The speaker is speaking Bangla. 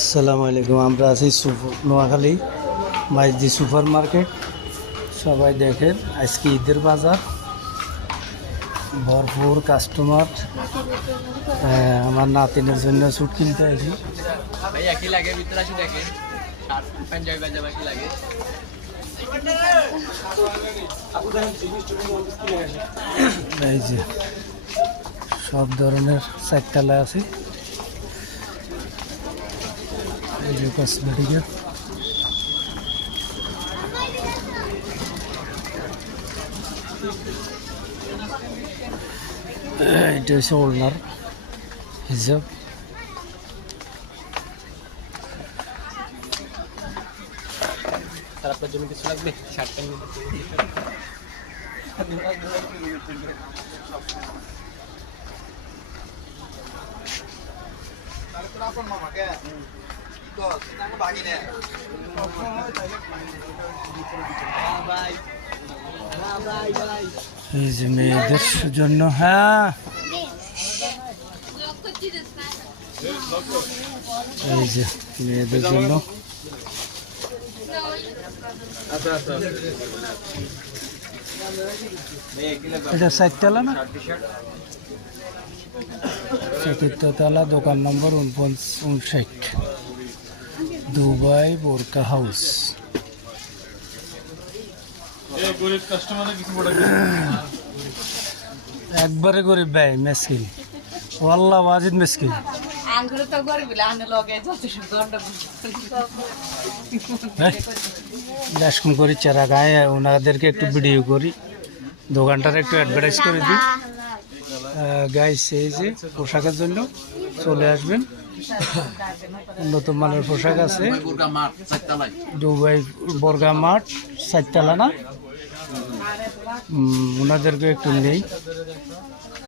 আসসালামু আলাইকুম। আমরা আছি নোয়াখালী মাইজদি সুপার মার্কেট। সবাই দেখেন আজকে ঈদের বাজার, ভরপুর কাস্টমার। আমার নাতিনের জন্য স্যুট কিনতে আসি। এই যে সব ধরনের চারতলা আছে। এই যে কসমেটিকের এটা হচ্ছে ওড়নার হিসাব। আপনার জন্য কিছু লাগবে? শার্টটা নিয়ে এই যে মেয়েদের জন্য, হ্যাঁ এই যে মেয়েদের জন্য এটা 4 তলা না, 4th তলা, দোকান নম্বর 59, দুবাই বোরকা হাউস। একবারে গরিব ভাই, মেসকিন, ওয়াল্লাহ ওয়াজিদ মেসকিন। কম করি চারা গায়ে, ওনাদেরকে একটু ভিডিও করি, দোকানটার একটু অ্যাডভার্টাইজ করে দিই। গাইস, এই যে পোশাকের জন্য চলে আসবেন, উন্নত মানের পোশাক আছে। দুবাই বর্গা মাঠ 4 তলা না, ওনাদেরকে একটু নেই।